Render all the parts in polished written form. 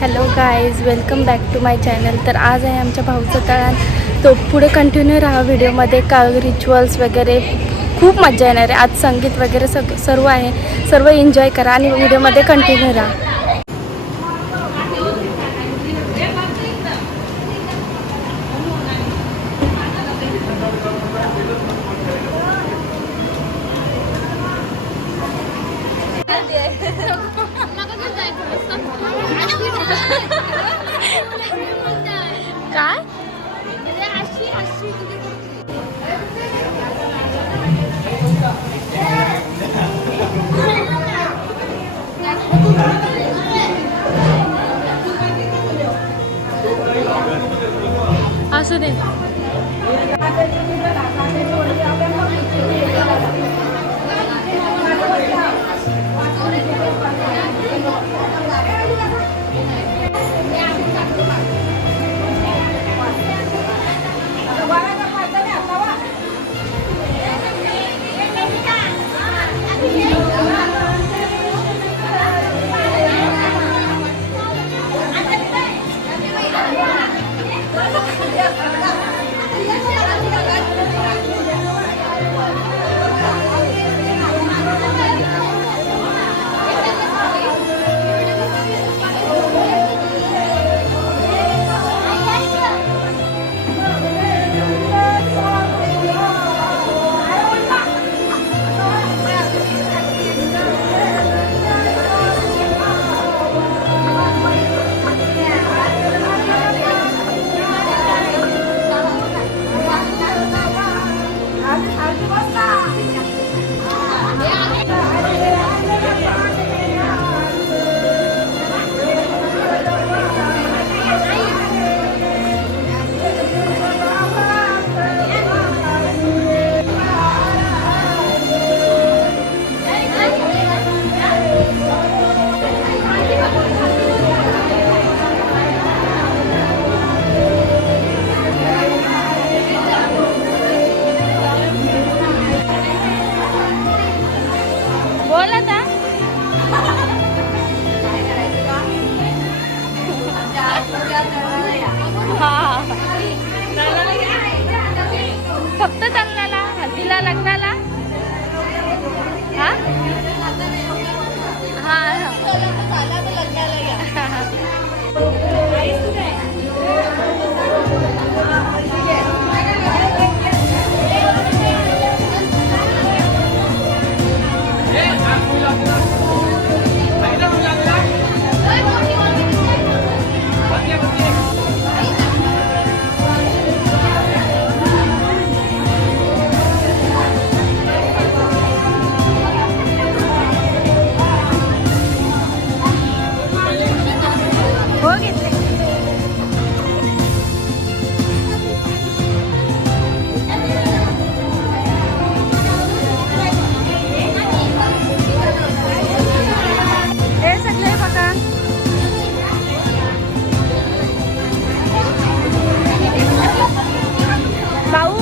Hello guys, welcome back to my channel. तर आज आहे आमच्या भाऊचं तळण. तो पुढे कंटिन्यू राहा व्हिडिओमध्ये. का रिच्युअल्स वगैरे खूप मजा येणार आहे. आज संगीत वगैरे सर्व आहे. सर्व एन्जॉय करा आणि व्हिडिओमध्ये कंटिन्यू राहा. काय असू दे. बोल आता. हा, फक्त चालण्याला, हल्दीला, लग्नाला. हा हो घेतले. हे सगळे बघा. भाऊ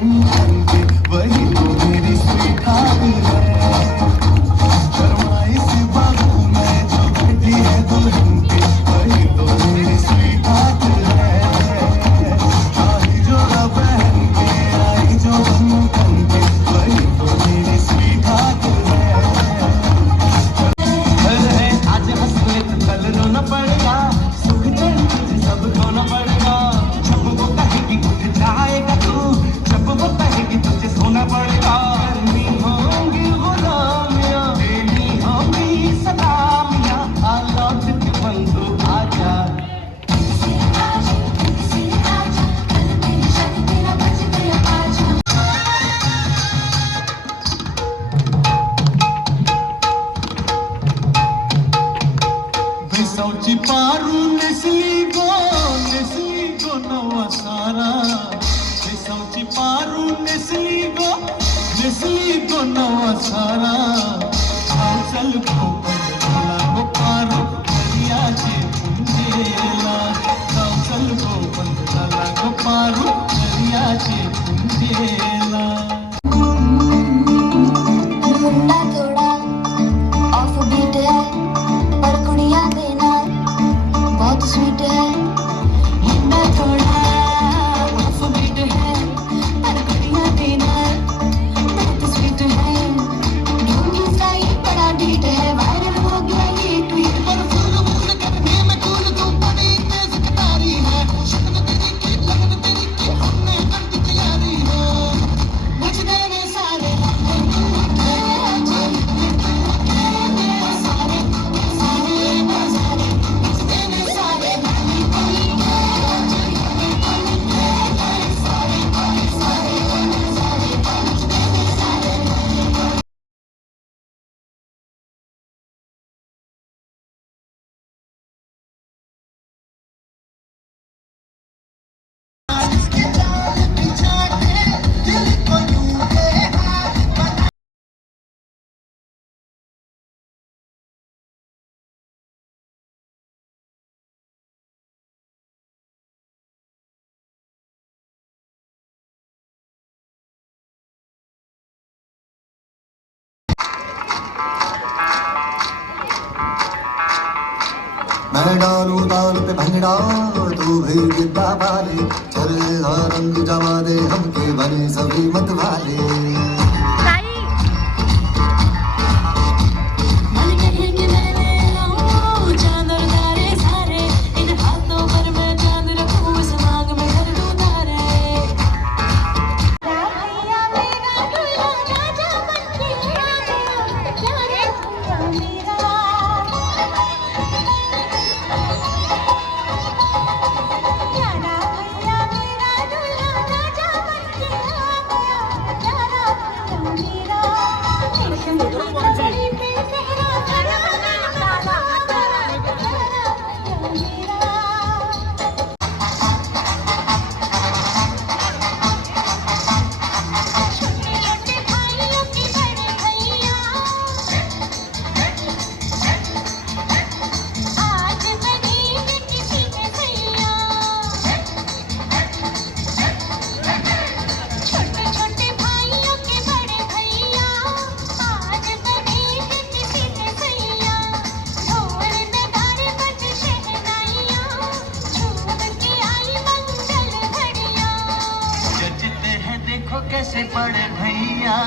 बन के वही तो मेरी स्वीट हार्ट है। शर्माई सी बातों में जो बैठी है दुल्हन की वही तो मेरी स्वीट हार्ट है। आई जो बहन के आई जो बन के वही तो मेरी स्वीट हार्ट है। आज हंस ले तो कल रोना पड़ेगा, सुख चैन तुझे सब खोना पड़ेगा। जब वो कहेगी उठ जाएगा तू, जब वो कहेगी तुझे सोना पड़ेगा। करनी होंगी गुलामियां, देनी होंगी सलामियां, आ लौट के बंदू आजा। Visauci paru nesli go nawa sara. Visauci paru nesli go nawa sara. Chal ko pandala go paru dariya che punjela. Chal ko pandala go paru dariya che punjela. मुंडा थोड़ा ऑफ बीट है पर कुड़िया देना बहुत स्वीट है। मुंडा थोड़ा ऑफ बीट है पर कुड़िया देना बहुत स्वीट है। ढोंगी स्टाइल बड़ा ढीठ है, वायरल हो गया ये ट्वीट पर। फुल मून करने में कूल तू बड़ी तेज कटारी है। शक्ल तेरी की लगन तेरी की हमने कर दी तैयारी है। बच गए ने सारे मैं डालूं ताल पे भंगड़ा तू भी गिद्दा वाले। चल रंग जमा दे हमके बने सभी मत वाले। मन कहे कि मैं लाऊं चांद और तारे सारे, इन हाथों पर मैं चांद रखूं, इस मांग में भर दूं तारे। भैया मेरा दूल्हा राजा बनके आ गया, प्यारा भैया मेरा। प्यारा भैया मेरा दूल्हा राजा बनके आ गया, प्यारा भैया मेरा। रेशम की पगड़ी पे सेहरा भरा मेरा प्यारा भैया मेरा। छोटे छोटे भाइयों के बड़े भैया, आज बनेंगे किसी के भैया। छोटे छोटे भाइयों के बड़े भैया, आज बनेंगे किसी के भैया। ढोल नगाड़े बजे शहनाइयाँ, झूम के आई मंगल घड़ियाँ। जचते हैं देखो कैसे बड़े भैया।